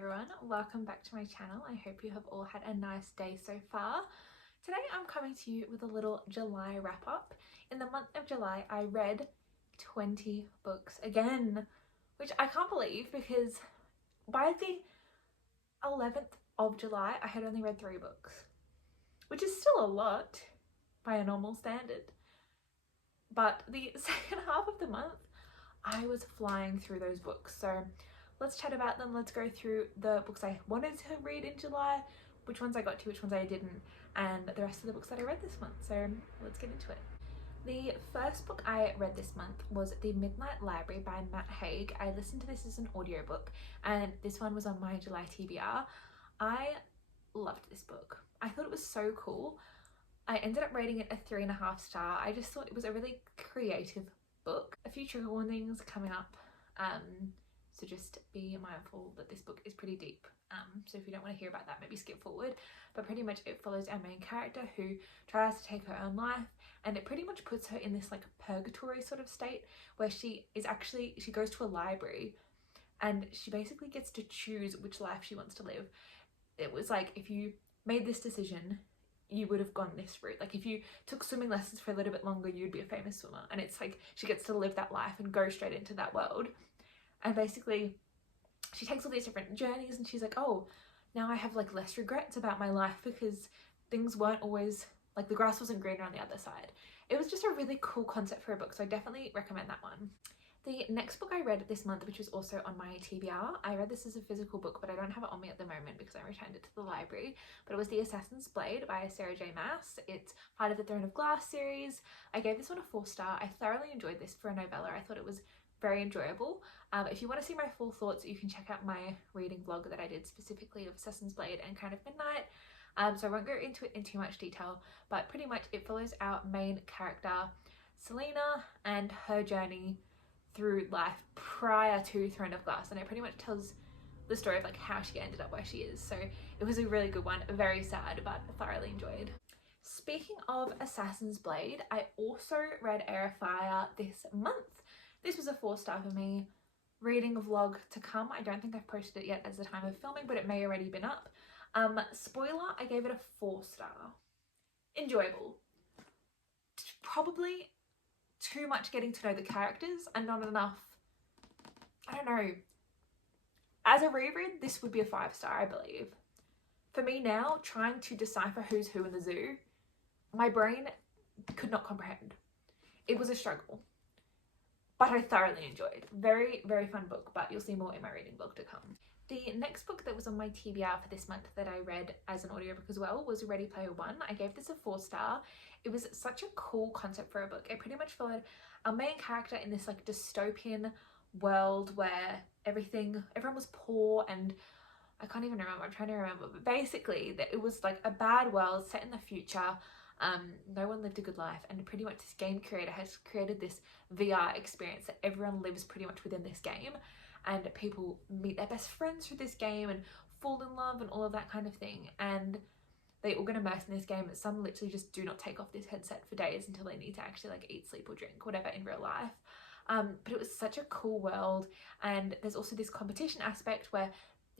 everyone, welcome back to my channel. I hope you have all had a nice day so far. Today I'm coming to you with a little July wrap up. In the month of July I read 20 books again, which I can't believe because by the 11th of July I had only read 3 books, which is still a lot by a normal standard. But the second half of the month I was flying through those books, so let's chat about them. Let's go through the books I wanted to read in July, which ones I got to, which ones I didn't, and the rest of the books that I read this month. So let's get into it. The first book I read this month was The Midnight Library by Matt Haig. I listened to this as an audiobook, and this one was on my July TBR. I loved this book. I thought it was so cool. I ended up rating it a 3.5 star. I just thought it was a really creative book. A few trigger warnings coming up, so just be mindful that this book is pretty deep. So if you don't want to hear about that, maybe skip forward. But pretty much it follows our main character who tries to take her own life, and it pretty much puts her in this like purgatory sort of state where she goes to a library and she basically gets to choose which life she wants to live. It was like, if you made this decision, you would have gone this route. Like if you took swimming lessons for a little bit longer, you'd be a famous swimmer. And it's like she gets to live that life and go straight into that world. And basically she takes all these different journeys and she's like, oh, now I have like less regrets about my life because things weren't always like, the grass wasn't greener on the other side. It was just a really cool concept for a book, so I definitely recommend that one. The next book I read this month, which was also on my TBR, I read this as a physical book, but I don't have it on me at the moment because I returned it to the library, but it was The Assassin's Blade by Sarah J Maas. It's part of the Throne of Glass series. I gave this one a 4 star. I thoroughly enjoyed this for a novella. I thought it was very enjoyable. If you want to see my full thoughts, you can check out my reading vlog that I did specifically of Assassin's Blade and Kind of Midnight. So I won't go into it in too much detail, but pretty much it follows our main character, Selena, and her journey through life prior to Throne of Glass, and it pretty much tells the story of like how she ended up where she is. So it was a really good one, very sad, but thoroughly enjoyed. Speaking of Assassin's Blade, I also read Heir of Fire this month. This was a 4 star for me. Reading vlog to come. I don't think I've posted it yet as the time of filming, but it may already been up. Spoiler, I gave it a 4 star. Enjoyable. Probably too much getting to know the characters and not enough, I don't know. As a reread, this would be a 5 star, I believe. For me now, trying to decipher who's who in the zoo, my brain could not comprehend. It was a struggle, but I thoroughly enjoyed. Very, very fun book, but you'll see more in my reading vlog to come. The next book that was on my TBR for this month that I read as an audiobook as well was Ready Player One. I gave this a 4 star. It was such a cool concept for a book. It pretty much followed our main character in this like dystopian world where everyone was poor, and I can't even remember, I'm trying to remember, but basically it was like a bad world set in the future. No one lived a good life, and pretty much this game creator has created this VR experience that everyone lives pretty much within this game, and people meet their best friends through this game and fall in love and all of that kind of thing, and they all get immersed in this game. But some literally just do not take off this headset for days until they need to actually like eat, sleep or drink, whatever, in real life. But it was such a cool world, and there's also this competition aspect where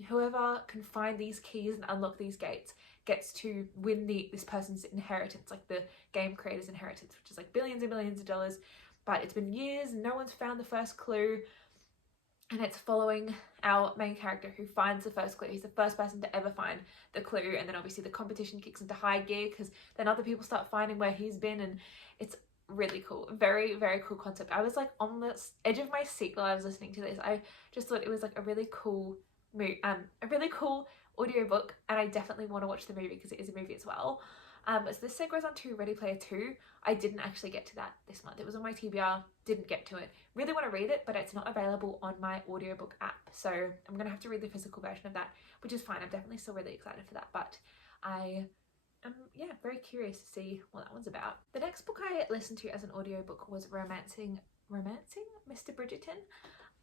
whoever can find these keys and unlock these gates gets to win this person's inheritance, like the game creator's inheritance, which is like billions and billions of dollars. But it's been years and no one's found the first clue, and it's following our main character who finds the first clue. He's the first person to ever find the clue, and then obviously the competition kicks into high gear because then other people start finding where he's been, and it's really cool. Very, very cool concept. I was like on the edge of my seat while I was listening to this. I just thought it was like a really cool audiobook, and I definitely want to watch the movie because it is a movie as well. So this segues on to Ready Player 2. I didn't actually get to that this month. It was on my TBR, didn't get to it. Really want to read it, but it's not available on my audiobook app, so I'm gonna have to read the physical version of that, which is fine. I'm definitely still really excited for that, but I am, yeah, very curious to see what that one's about. The next book I listened to as an audiobook was Romanting Mr. Bridgerton.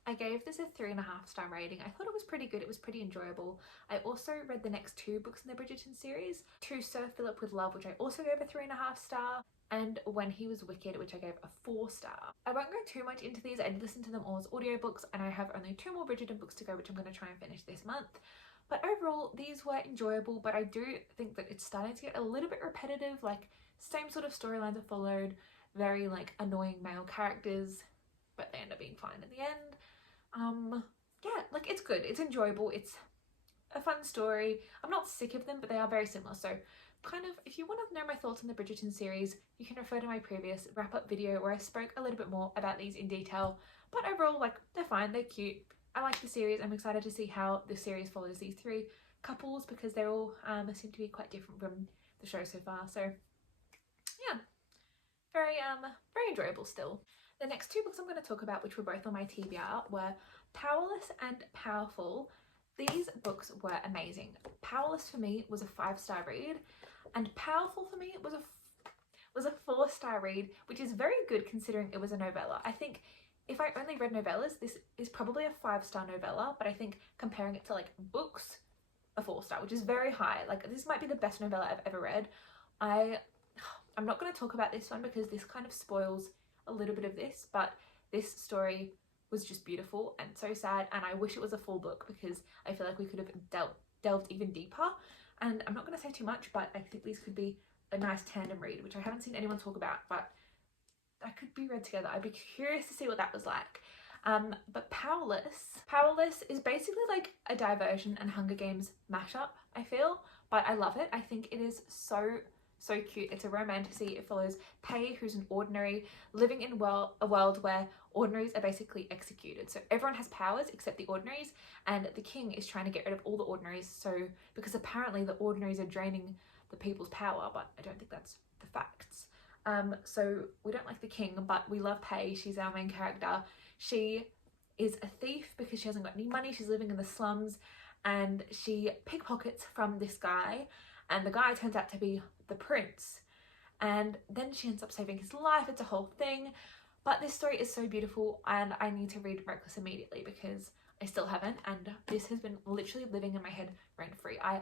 I gave this a 3.5 star rating. I thought it was pretty good. It was pretty enjoyable. I also read the next 2 books in the Bridgerton series, To Sir Philip with Love, which I also gave a 3.5 star, and When He Was Wicked, which I gave a 4 star. I won't go too much into these. I did listen to them all as audiobooks, and I have only 2 more Bridgerton books to go, which I'm going to try and finish this month. But overall, these were enjoyable, but I do think that it's starting to get a little bit repetitive, like same sort of storylines are followed, very like annoying male characters, but they end up being fine in the end. Yeah, like it's good, it's enjoyable, it's a fun story. I'm not sick of them, but they are very similar. So kind of, if you want to know my thoughts on the Bridgerton series, you can refer to my previous wrap-up video where I spoke a little bit more about these in detail. But overall, like, they're fine, they're cute. I like the series. I'm excited to see how the series follows these three couples because they all seem to be quite different from the show so far. So yeah, very enjoyable still. The next two books I'm going to talk about, which were both on my TBR, were Powerless and Powerful. These books were amazing. Powerless for me was a 5-star read, and Powerful for me was a 4-star read, which is very good considering it was a novella. I think if I only read novellas, this is probably a 5-star novella, but I think comparing it to like books, a 4-star, which is very high. Like, this might be the best novella I've ever read. I'm not going to talk about this one because this kind of spoils a little bit of this, but this story was just beautiful and so sad, and I wish it was a full book because I feel like we could have delved even deeper. And I'm not going to say too much, but I think these could be a nice tandem read, which I haven't seen anyone talk about, but that could be read together. I'd be curious to see what that was like. But Powerless is basically like a Diversion and Hunger Games mashup, I feel, but I love it. I think it is so cute. It's a romantasy. It follows Pei, who's an ordinary, living in a world where ordinaries are basically executed. So everyone has powers except the ordinaries, and the king is trying to get rid of all the ordinaries, so because apparently the ordinaries are draining the people's power, but I don't think that's the facts. So we don't like the king, but we love Pei. She's our main character. She is a thief because she hasn't got any money. She's living in the slums, and she pickpockets from this guy, and the guy turns out to be the prince, and then she ends up saving his life. It's a whole thing, but this story is so beautiful, and I need to read Reckless immediately because I still haven't, and this has been literally living in my head rent-free. I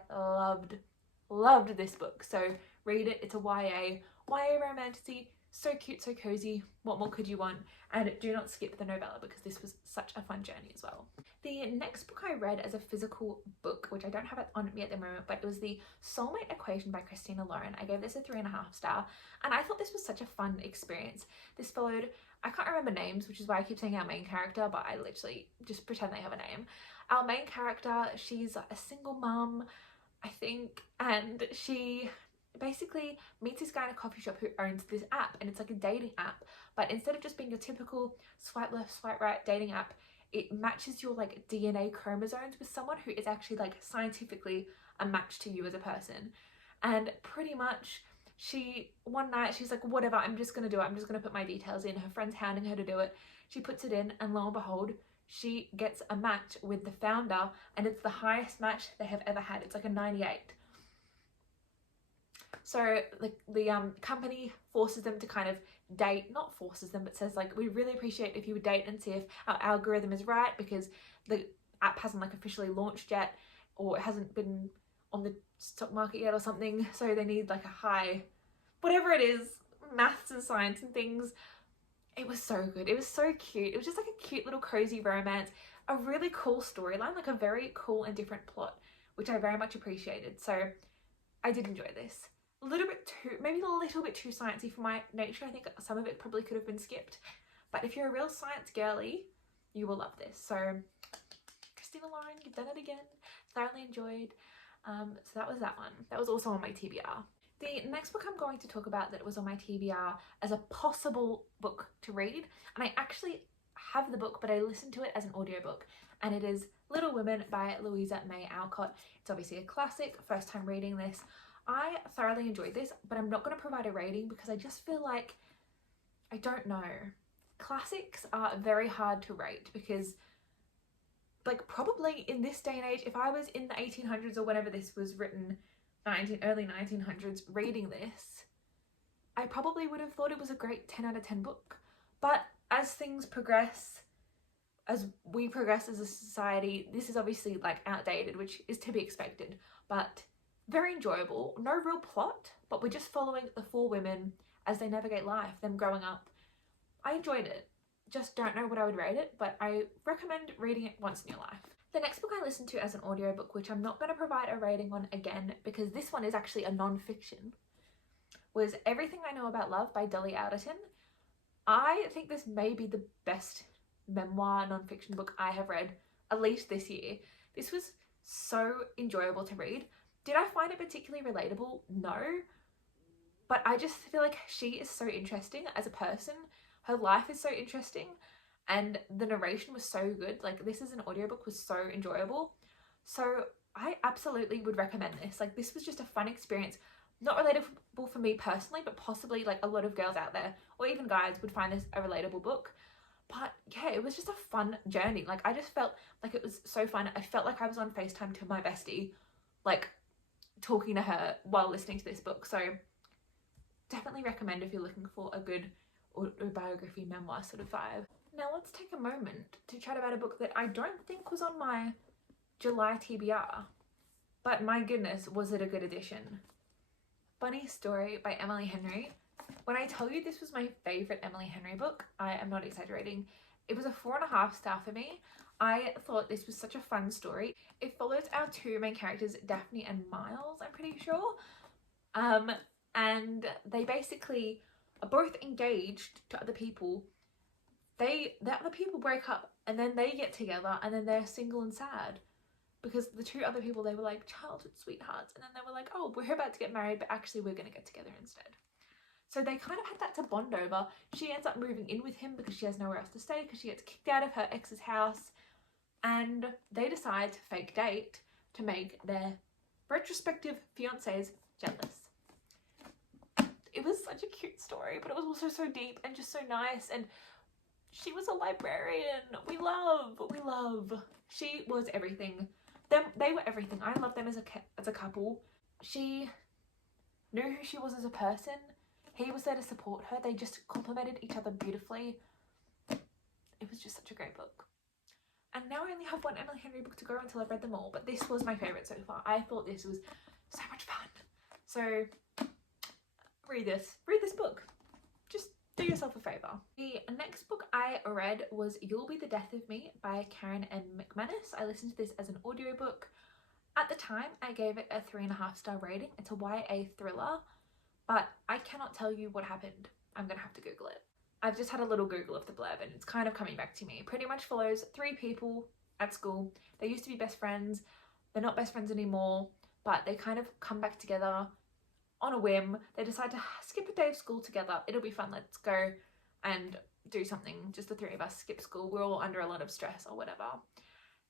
loved this book, so read it. It's a YA romantasy, so cute, so cozy. What more could you want? And do not skip the novella because this was such a fun journey as well. The next book I read as a physical book, which I don't have it on me at the moment, but it was the Soulmate Equation by Christina Lauren. I gave this a 3.5 star, and I thought this was such a fun experience. This followed, I can't remember names, which is why I keep saying our main character, but I literally just pretend they have a name. Our main character, she's a single mum, I think, and she basically meets this guy in a coffee shop who owns this app, and it's like a dating app, but instead of just being a typical swipe left, swipe right dating app, it matches your like DNA chromosomes with someone who is actually like scientifically a match to you as a person. And pretty much one night she's like, whatever, I'm just gonna do it, I'm just gonna put my details in. Her friend's hounding her to do it. She puts it in, and lo and behold, she gets a match with the founder, and it's the highest match they have ever had. It's like a 98. So the company forces them to kind of date, not forces them, but says like, we really appreciate if you would date and see if our algorithm is right, because the app hasn't like officially launched yet, or it hasn't been on the stock market yet or something, so they need like a high, whatever it is, maths and science and things. It was so good. It was so cute. It was just like a cute little cozy romance, a really cool storyline, like a very cool and different plot, which I very much appreciated. So I did enjoy this. Maybe a little bit too sciencey for my nature. I think some of it probably could have been skipped, but if you're a real science girly, you will love this. So Christina Lauren, you've done it again. Thoroughly enjoyed. So that was that one. That was also on my TBR. The next book I'm going to talk about that was on my TBR as a possible book to read, and I actually have the book, but I listened to it as an audiobook, and it is Little Women by Louisa May Alcott. It's obviously a classic, first time reading this. I thoroughly enjoyed this, but I'm not going to provide a rating because I just feel like, I don't know. Classics are very hard to rate because, like, probably in this day and age, if I was in the 1800s or whenever this was written, early 1900s, reading this, I probably would have thought it was a great 10 out of 10 book. But as things progress, as we progress as a society, this is obviously like outdated, which is to be expected, but very enjoyable. No real plot, but we're just following the 4 women as they navigate life, them growing up. I enjoyed it. Just don't know what I would rate it, but I recommend reading it once in your life. The next book I listened to as an audiobook, which I'm not going to provide a rating on again because this one is actually a non-fiction, was Everything I Know About Love by Dolly Alderton. I think this may be the best memoir non-fiction book I have read, at least this year. This was so enjoyable to read. Did I find it particularly relatable? No. But I just feel like she is so interesting as a person. Her life is so interesting. And the narration was so good. Like, this as an audiobook was so enjoyable. So I absolutely would recommend this. Like, this was just a fun experience. Not relatable for me personally, but possibly like a lot of girls out there, or even guys, would find this a relatable book. But yeah, it was just a fun journey. Like, I just felt like it was so fun. I felt like I was on FaceTime to my bestie, like talking to her while listening to this book. So definitely recommend if you're looking for a good autobiography memoir sort of vibe. Now let's take a moment to chat about a book that I don't think was on my July TBR, but my goodness, was it a good addition. Funny Story by Emily Henry. When I tell you this was my favourite Emily Henry book, I am not exaggerating. It was a 4.5 star for me. I thought this was such a fun story. It follows our two main characters, Daphne and Miles, I'm pretty sure. And they basically are both engaged to other people. The other people break up and then they get together and then they're single and sad. Because the two other people, they were like childhood sweethearts, and then they were like, oh, we're about to get married, but actually we're going to get together instead. So they kind of had that to bond over. She ends up moving in with him because she has nowhere else to stay because she gets kicked out of her ex's house, and they decide to fake date to make their retrospective fiancés jealous. It was such a cute story, but it was also so deep and just so nice, and she was a librarian. We love. She was everything. They were everything. I love them as a couple. She knew who she was as a person. He was there to support her. They just complemented each other beautifully. It was just such a great book. And now I only have one Emily Henry book to go until I've read them all, but this was my favourite so far. I thought this was so much fun. So read this book. Just do yourself a favour. The next book I read was You'll Be the Death of Me by Karen M. McManus. I listened to this as an audiobook. At the time, I gave it a 3.5 star rating. It's a YA thriller, but I cannot tell you what happened. I'm gonna have to Google it. I've just had a little Google of the blurb and it's kind of coming back to me. It pretty much follows 3 people at school. They used to be best friends. They're not best friends anymore, but they kind of come back together on a whim. They decide to skip a day of school together. It'll be fun. Let's go and do something. Just the 3 of us skip school. We're all under a lot of stress or whatever.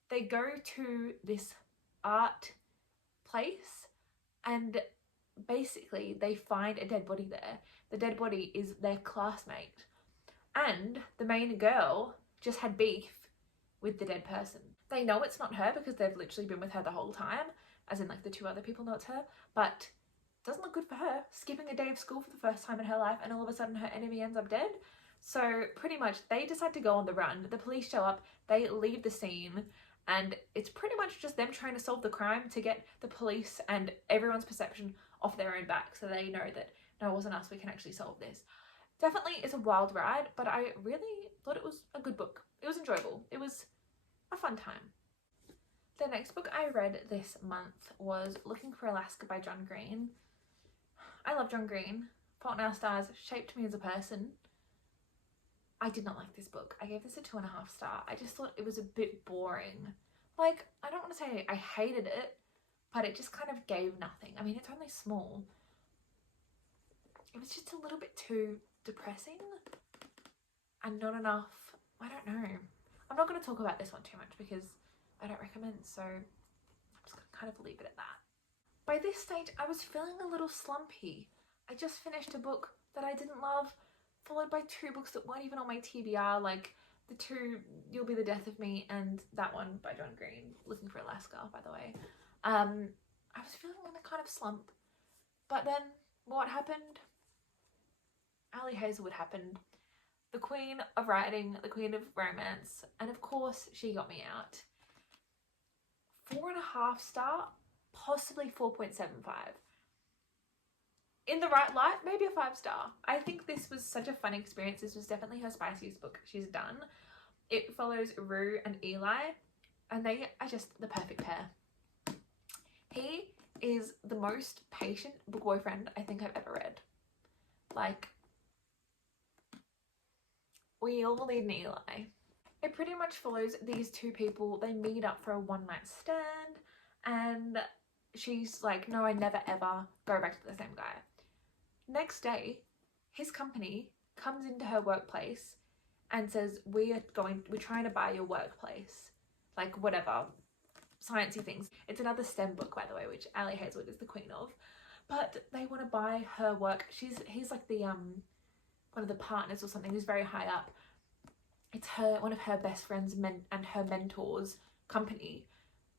They go to this art place and basically they find a dead body there. The dead body is their classmate, and the main girl just had beef with the dead person. They know it's not her because they've literally been with her the whole time, as in like the 2 other people know it's her, but doesn't look good for her, skipping a day of school for the first time in her life, and all of a sudden her enemy ends up dead. So pretty much they decide to go on the run. The police show up, they leave the scene, and it's pretty much just them trying to solve the crime to get the police and everyone's perception off their own back, so they know that no, it wasn't us, we can actually solve this. Definitely is a wild ride, but I really thought it was a good book. It was enjoyable. It was a fun time. The next book I read this month was Looking for Alaska by John Green. I love John Green. Fault in Our Stars shaped me as a person. I did not like this book. I gave this a 2.5 star. I just thought it was a bit boring. Like, I don't want to say I hated it, but it just kind of gave nothing. I mean, it's only small. It was just a little bit too depressing and not enough. I don't know. I'm not going to talk about this one too much because I don't recommend, so I'm just going to kind of leave it at that. By this stage, I was feeling a little slumpy. I just finished a book that I didn't love, followed by 2 books that weren't even on my TBR, like the 2, You'll Be the Death of Me, and that one by John Green, Looking for Alaska, by the way. I was feeling in a kind of slump, but then what happened? Ali Hazelwood happened. The queen of writing, the queen of romance, and of course she got me out. 4.5 star, possibly 4.75. In the right light, maybe a 5 star. I think this was such a fun experience. This was definitely her spiciest book she's done. It follows Rue and Eli, and they are just the perfect pair. He is the most patient book boyfriend I think I've ever read. Like, we all need an Eli. It pretty much follows these two people. They meet up for a one-night stand, and she's like, no, I never ever go back to the same guy. Next day, his company comes into her workplace and says, we're trying to buy your workplace. Like, whatever, sciencey things. It's another STEM book, by the way, which Ali Hazelwood is the queen of. But they want to buy her work. He's like the one of the partners or something who's very high up. It's one of her best friends and her mentor's company.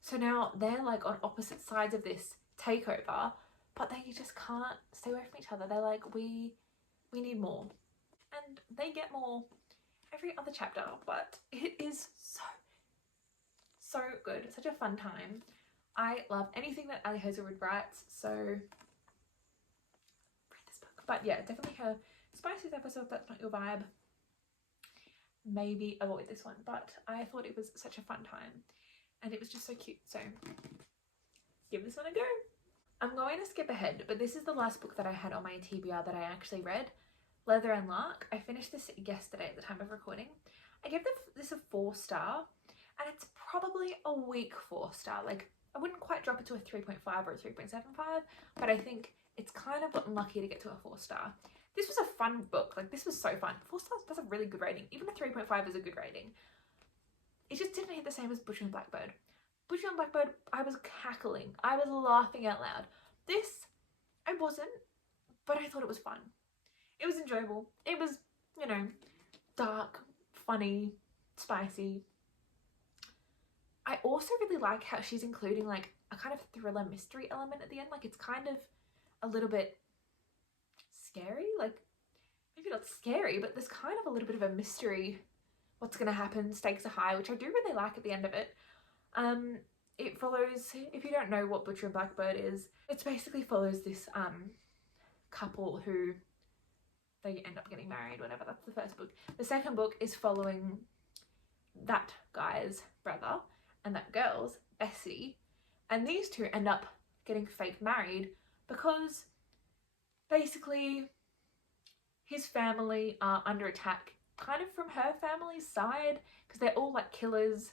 So now they're like on opposite sides of this takeover, but they just can't stay away from each other. They're like, we need more. And they get more every other chapter, but it is so good. Such a fun time. I love anything that Ali Hazelwood writes, so read this book. But yeah, definitely her spiciest episode. If that's not your vibe, maybe avoid this one. But I thought it was such a fun time, and it was just so cute. So give this one a go. I'm going to skip ahead, but this is the last book that I had on my TBR that I actually read. Leather and Lark. I finished this yesterday at the time of recording. I gave this a 4-star, and it's probably a weak 4-star. Like, I wouldn't quite drop it to a 3.5 or a 3.75, but I think it's kind of gotten lucky to get to a 4-star. This was a fun book. Like, this was so fun. 4 stars, that's a really good rating. Even a 3.5 is a good rating. It just didn't hit the same as Butcher and Blackbird. Butcher and Blackbird, I was cackling. I was laughing out loud. This, I wasn't, but I thought it was fun. It was enjoyable. It was, you know, dark, funny, spicy. I also really like how she's including like a kind of thriller mystery element at the end. Like, it's kind of a little bit scary. Like, maybe not scary, but there's kind of a little bit of a mystery. What's going to happen? Stakes are high, which I do really like at the end of it. It follows, if you don't know what Butcher and Blackbird is, it basically follows this couple who they end up getting married, whatever. That's the first book. The second book is following that guy's brother and that girl's bestie, and these two end up getting fake married because basically his family are under attack kind of from her family's side because they're all like killers,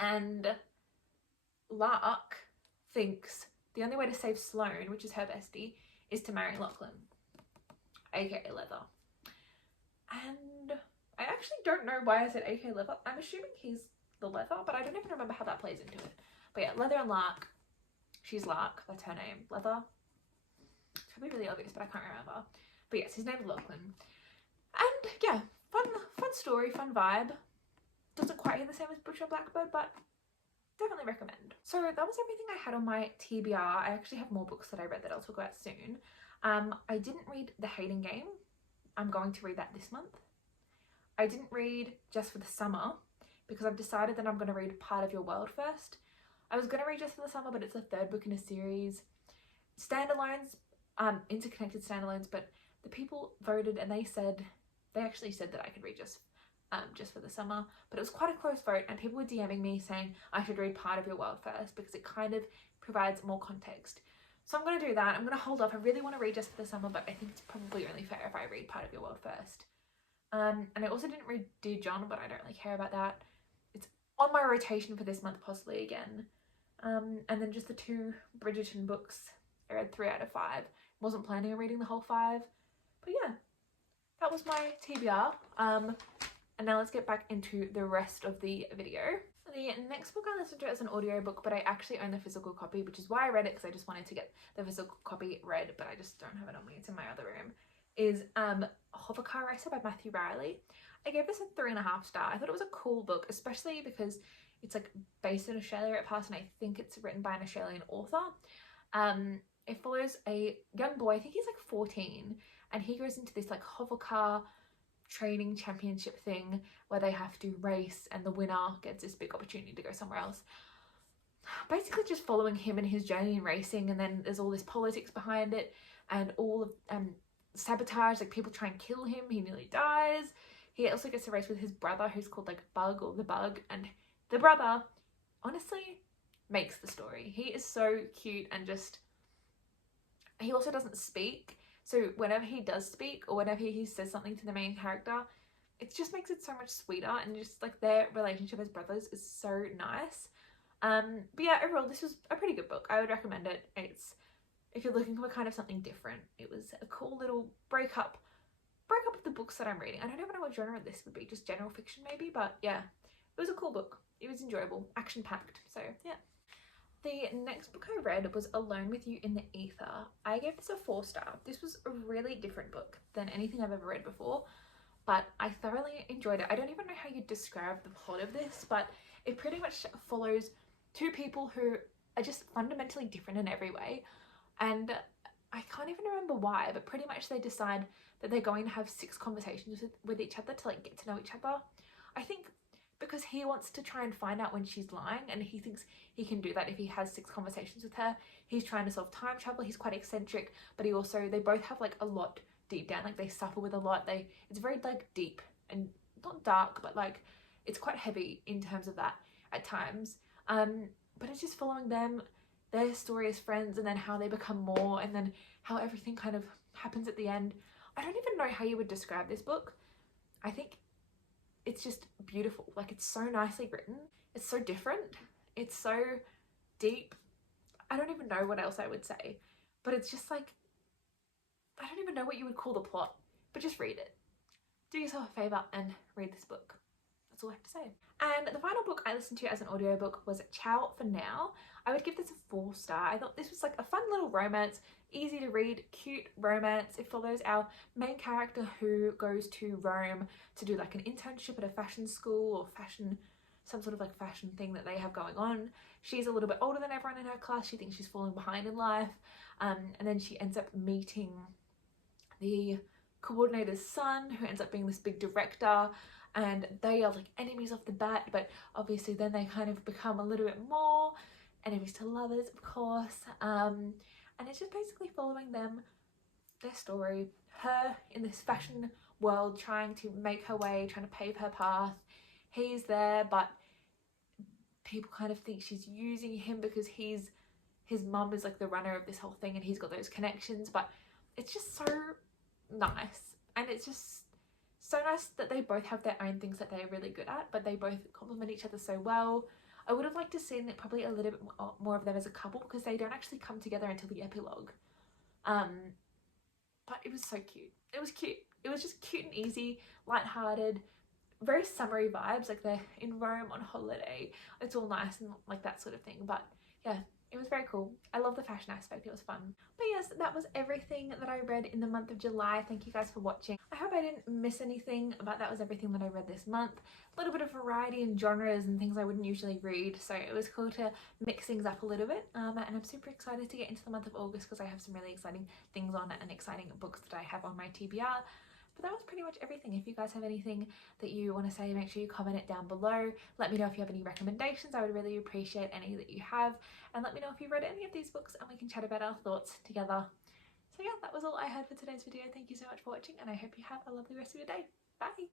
and Lark thinks the only way to save Sloane, which is her bestie, is to marry Lachlan, aka Leather. And I actually don't know why I said aka Leather. I'm assuming he's the Leather, but I don't even remember how that plays into it. But yeah, Leather and Lark. She's Lark, that's her name. Leather, it's probably really obvious, but I can't remember. But yes, his name's Lachlan. And yeah, fun story, fun vibe. Doesn't quite hit the same as Butcher and Blackbird, but definitely recommend. So that was everything I had on my TBR. I actually have more books that I read that I'll talk about soon. I didn't read The Hating Game. I'm going to read that this month. I didn't read Just for the Summer because I've decided that I'm going to read Part of Your World first. I was going to read Just for the Summer, but it's the third book in a series. Standalones, interconnected standalones, but the people voted and they actually said that I could read Just for the Summer, but it was quite a close vote, and people were DMing me saying I should read Part of Your World first because it kind of provides more context. So I'm going to do that. I'm going to hold off. I really want to read Just for the Summer, but I think it's probably only fair if I read Part of Your World first. And I also didn't read Dear John, but I don't really care about that. It's on my rotation for this month, possibly again. And then just the 2 Bridgerton books. I read 3 out of 5. Wasn't planning on reading the whole 5, but yeah, that was my TBR. And now let's get back into the rest of the video. The next book I listened to as an audiobook, but I actually own the physical copy, which is why I read it, because I just wanted to get the physical copy read, but I just don't have it on me. It's in my other room. Is Car Rer by Matthew Riley. I gave this a 3.5 star. I thought it was a cool book, especially because it's like based in Australia at past, and I think it's written by an Australian author. It follows a young boy, I think he's like 14, and he goes into this like hover car training championship thing where they have to race, and the winner gets this big opportunity to go somewhere else. Basically just following him and his journey in racing, and then there's all this politics behind it and all of sabotage, like people try and kill him, he nearly dies. He also gets to race with his brother who's called like Bug or the Bug, and the brother honestly makes the story. He is so cute and just, he also doesn't speak. So whenever he does speak or whenever he says something to the main character, it just makes it so much sweeter, and just like their relationship as brothers is so nice. But yeah, overall this was a pretty good book. I would recommend it. It's, if you're looking for kind of something different, it was a cool little breakup of the books that I'm reading. I don't even know what genre this would be, just general fiction maybe, but yeah, it was a cool book. It was enjoyable, action packed, so yeah. The next book I read was Alone with You in the Ether. I gave this a 4-star. This was a really different book than anything I've ever read before, but I thoroughly enjoyed it. I don't even know how you describe the plot of this, but it pretty much follows two people who are just fundamentally different in every way, and I can't even remember why, but pretty much they decide that they're going to have 6 conversations with each other to like get to know each other. I think because he wants to try and find out when she's lying, and he thinks he can do that if he has 6 conversations with her. He's trying to solve time travel. He's quite eccentric, but he also, they both have like a lot deep down, like they suffer with a lot. It's very like deep and not dark, but like it's quite heavy in terms of that at times. But it's just following them, their story as friends, and then how they become more, and then how everything kind of happens at the end. I don't even know how you would describe this book. I think it's just beautiful. Like, it's so nicely written. It's so different. It's so deep. I don't even know what else I would say, but it's just like, I don't even know what you would call the plot, but just read it. Do yourself a favour and read this book. That's all I have to say. And the final book I listened to as an audiobook was Ciao for Now. I would give this a 4-star. I thought this was like a fun little romance, easy to read, cute romance. It follows our main character who goes to Rome to do like an internship at a fashion school or some sort of like fashion thing that they have going on. She's a little bit older than everyone in her class. She thinks she's falling behind in life. And then she ends up meeting the coordinator's son, who ends up being this big director, and they are like enemies off the bat, but obviously then they kind of become a little bit more enemies to lovers, of course. And it's just basically following them, their story, her in this fashion world trying to make her way, trying to pave her path. He's there, but people kind of think she's using him because his mum is like the runner of this whole thing and he's got those connections. But it's just so nice, and it's just so nice that they both have their own things that they're really good at, but they both complement each other so well. I would have liked to see probably a little bit more of them as a couple, because they don't actually come together until the epilogue. But it was so cute. It was cute. It was just cute and easy, lighthearted, very summery vibes, like they're in Rome on holiday. It's all nice and like that sort of thing. But yeah, it was very cool. I love the fashion aspect. It was fun. But yes, that was everything that I read in the month of July. Thank you guys for watching. I hope I didn't miss anything, but that was everything that I read this month. A little bit of variety in genres and things I wouldn't usually read, so it was cool to mix things up a little bit. And I'm super excited to get into the month of August because I have some really exciting things on and exciting books that I have on my TBR. But that was pretty much everything. If you guys have anything that you want to say, make sure you comment it down below. Let me know if you have any recommendations. I would really appreciate any that you have. And let me know if you've read any of these books and we can chat about our thoughts together. So yeah, that was all I had for today's video. Thank you so much for watching, and I hope you have a lovely rest of your day. Bye!